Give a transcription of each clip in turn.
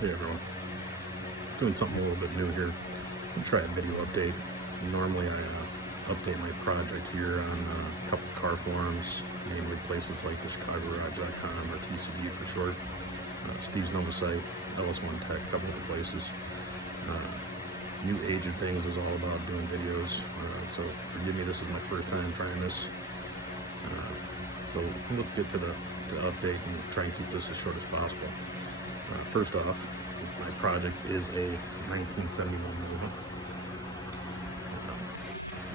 Hey everyone, doing something a little bit new here. I'll try a video update. Normally I update my project here on a couple car forums, mainly places like thechicagogarage.com or TCG for short. Steve's Nova site, LS1 Tech, a couple other places. New age of things is all about doing videos, so forgive me, this is my first time trying this. So let's get to the update and try and keep this as short as possible. First off, my project is a 1971 model.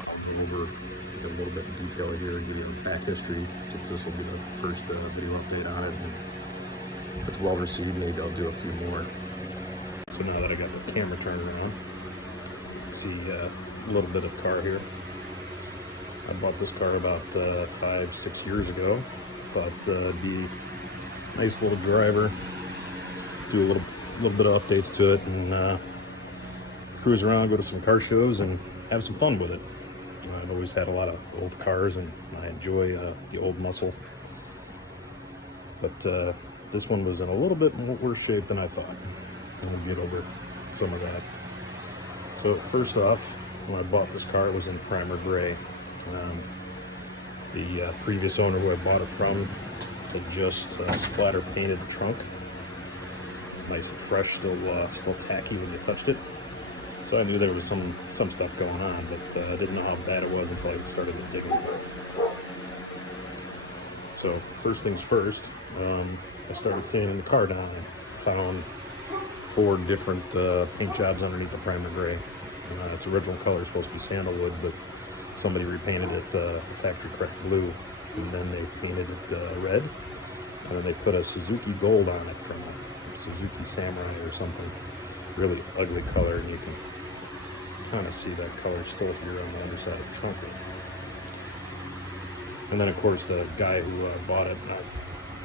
I'll go over a little bit in detail here and give you a back history, since this will be the first video update on it. And if it's well received, maybe I'll do a few more. So now that I got the camera turned around, see a little bit of car here. I bought this car about 5-6 years ago. Thought it'd be a nice little driver. Do a little bit of updates to it and cruise around, go to some car shows, and have some fun with it. I've always had a lot of old cars, and I enjoy the old muscle. But this one was in a little bit worse shape than I thought. I'm gonna get over some of that. So first off, when I bought this car, it was in primer gray. The previous owner who I bought it from had just splatter painted the trunk. Nice and fresh, still tacky when you touched it. So I knew there was some stuff going on, but I didn't know how bad it was until I started digging into it. So first things first, I started sanding the car down and found 4 different paint jobs underneath the primer gray. Its original color is supposed to be sandalwood, but somebody repainted it factory correct blue, and then they painted it red, and then they put a Suzuki gold on it from a Suzuki Samurai or something. Really ugly color, and you can kind of see that color still here on the underside of the trunk. And then of course the guy who bought it,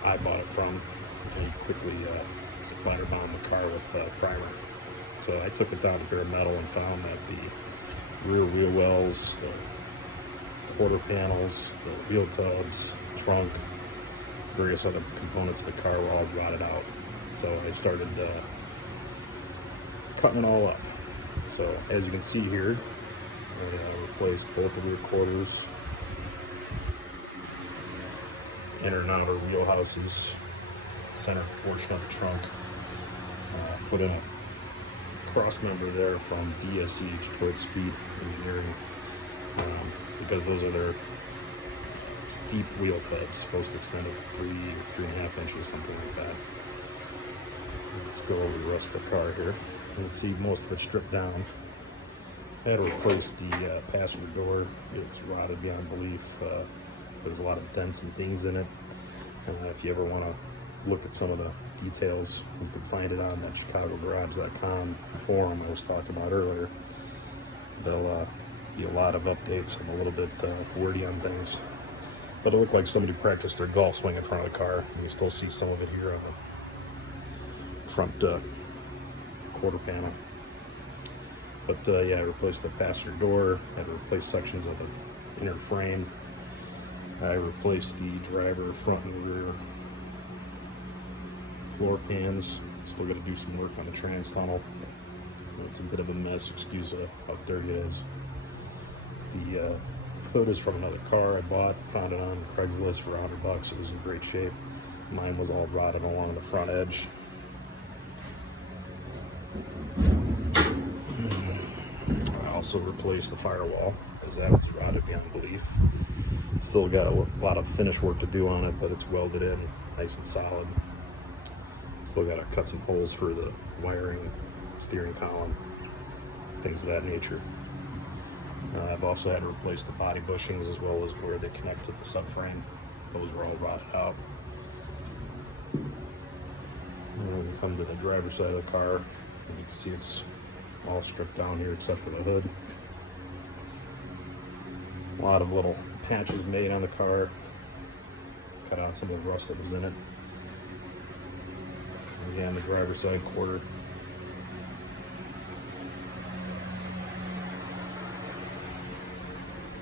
I bought it from, he quickly splatter bound the car with primer. So I took it down to bare metal and found that the rear wheel wells, the quarter panels, the wheel tubs, trunk, various other components of the car were all rotted out. So I started cutting it all up. So as you can see here, I replaced both the rear quarters, inner and outer wheel houses, center portion of the trunk, put in a cross member there from DSE, Detroit Speed Engineering, because those are their deep wheel tubs, supposed to extend it 3 or 3.5 inches, something like that. Let's go over the rest of the car here. You can see most of it stripped down. I had to replace the passenger door. It was rotted beyond belief. There's a lot of dents and things in it. If you ever want to look at some of the details, you can find it on that chicagogarage.com forum I was talking about earlier. There'll be a lot of updates. I'm a little bit wordy on things. But it looked like somebody practiced their golf swing in front of the car. You can still see some of it here on the front quarter panel. But yeah, I replaced the passenger door. I had to replace sections of the inner frame. I replaced the driver front and rear floor pans. Still got to do some work on the trans tunnel. It's a bit of a mess, excuse how dirty it is. The hood is from another car I bought, found it on Craigslist for $100. It was in great shape. Mine was all rotted along the front edge. I also replaced the firewall, because that was rotted beyond belief. Still got a lot of finish work to do on it, but it's welded in nice and solid. Still got to cut some holes for the wiring, steering column, things of that nature. I've also had to replace the body bushings as well as where they connect to the subframe. Those were all rotted out. And when we come to the driver's side of the car, you can see it's all stripped down here except for the hood. A lot of little patches made on the car. Cut out some of the rust that was in it. Again, the driver's side quarter.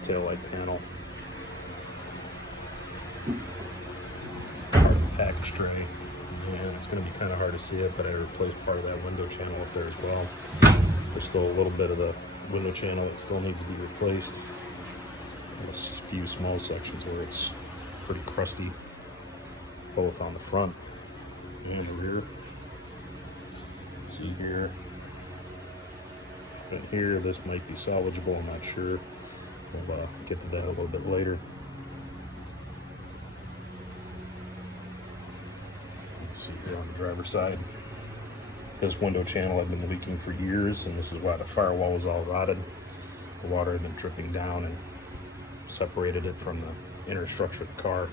Taillight panel. Package tray. and it's going to be kind of hard to see it, but I replaced part of that window channel up there as well. There's still a little bit of the window channel that still needs to be replaced. There's a few small sections where it's pretty crusty, both on the front and the rear. See here and here, this might be salvageable, I'm not sure. We'll get to that a little bit later. See here on the driver's side, this window channel had been leaking for years, and this is why the firewall was all rotted. The water had been dripping down and separated it from the inner structure of the car.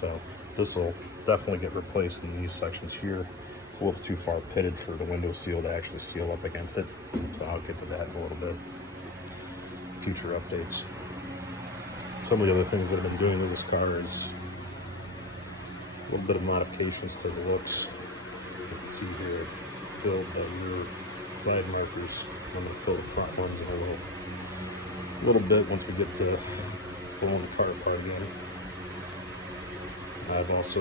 So this will definitely get replaced in these sections here. It's a little too far pitted for the window seal to actually seal up against it, so I'll get to that in a little bit. Future updates. Some of the other things that I've been doing with this car is a little bit of modifications to the looks. You can see here I've filled the rear side markers. I'm going to fill the front ones in a little bit once we get to blowing the car apart again. I've also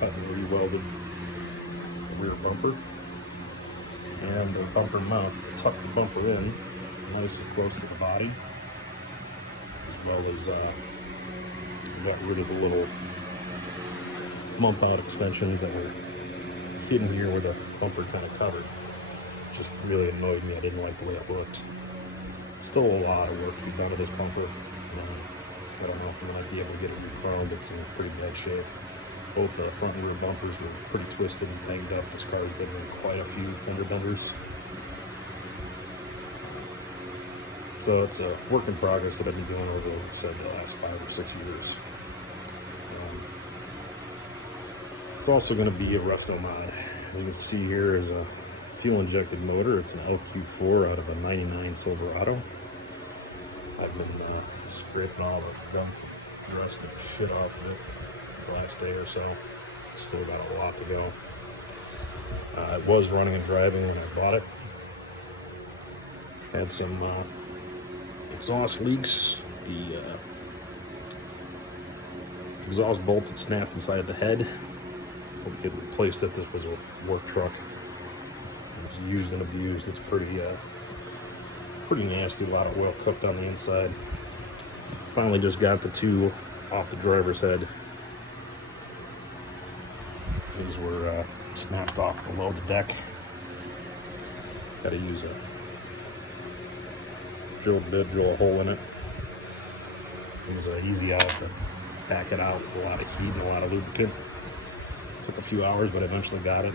cut and re-welded the rear bumper and the bumper mounts to tuck the bumper in nice and close to the body, as well as got rid of the little bump out extensions that were hidden here where the bumper kind of covered. Just really annoyed me. I didn't like the way it looked. Still a lot of work to be done with this bumper. I don't know if we might be able to get it refarmed. It's in pretty bad shape. Both the front and rear bumpers were pretty twisted and banged up. This car's been in quite a few fender benders. So it's a work in progress that I've been doing over, like I said, the last 5 or 6 years. It's also going to be a Restomod. You can see here is a fuel-injected motor. It's an LQ4 out of a '99 Silverado. I've been scraping all the gunk and rust and shit off of it the last day or so. Still got a lot to go. It was running and driving when I bought it. Had some exhaust leaks. The exhaust bolt had snapped inside the head. It replaced it. This was a work truck. It was used and abused. It's pretty nasty. A lot of oil cooked on the inside. Finally just got the two off the driver's head. These were snapped off below the deck. Got to use a drill bit, drill a hole in it. It was an easy out to back it out with a lot of heat and a lot of lubricant. Took a few hours, but eventually got it.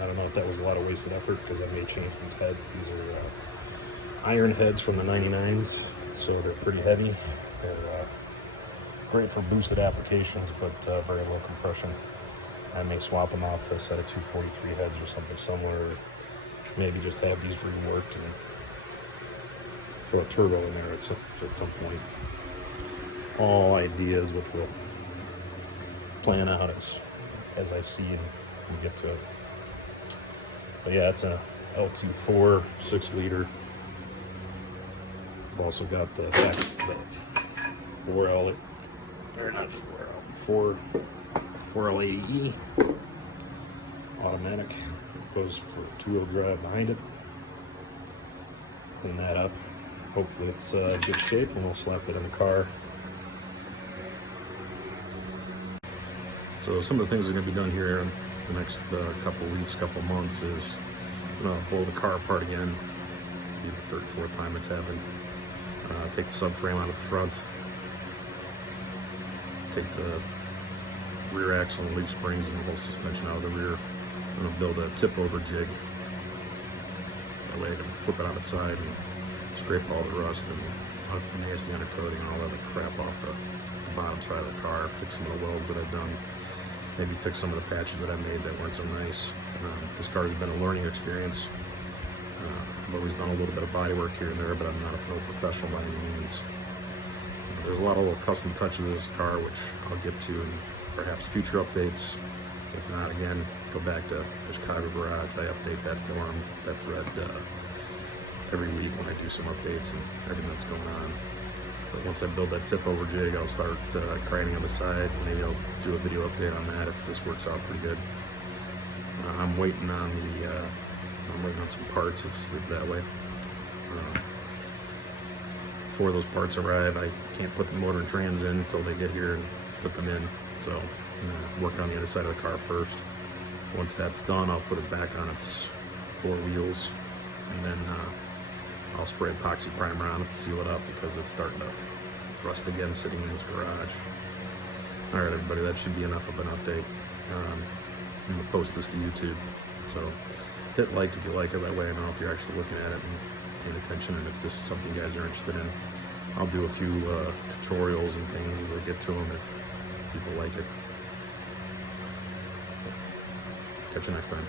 I don't know if that was a lot of wasted effort because I may change these heads. These are iron heads from the 99s, so they're pretty heavy. They're great for boosted applications, but very low compression. I may swap them out to a set of 243 heads or something similar. Maybe just have these reworked and put a turbo in there at some point. All ideas which we'll plan out as I see and we get to it. But yeah, it's a LQ4 6-liter. I've also got the 4L, or not 4L, 4L80E automatic. It goes for 2-wheel drive behind it. Clean that up. Hopefully it's good shape, and we'll slap it in the car. So some of the things that are going to be done here in the next couple weeks, couple months is blow the car apart again. Maybe the third, fourth time it's happened. Take the subframe out of the front. Take the rear axle and leaf springs and the whole suspension out of the rear. I'm going to build a tip-over jig. That way I can flip it on its side and scrape all the rust and nasty undercoating and all that crap off the bottom side of the car. Fix some of the welds that I've done. Maybe fix some of the patches that I made that weren't so nice. This car has been a learning experience. I've always done a little bit of body work here and there, but I'm not a professional by any means. There's a lot of little custom touches of this car, which I'll get to in perhaps future updates. If not, again, go back to the Chicago Garage. I update that forum, that thread every week when I do some updates and everything that's going on. But once I build that tip over jig, I'll start grinding on the sides. Maybe I'll do a video update on that if this works out pretty good. I'm waiting on some parts. It's that way. Before those parts arrive, I can't put the motor and trans in until they get here and put them in. So work on the other side of the car first. Once that's done, I'll put it back on its 4 wheels, and then I'll spray epoxy primer on it to seal it up because it's starting to rust again sitting in this garage. All right, everybody, that should be enough of an update. I'm going to post this to YouTube, so hit like if you like it. That way I know if you're actually looking at it and paying attention, and if this is something you guys are interested in. I'll do a few tutorials and things as I get to them if people like it. Catch you next time.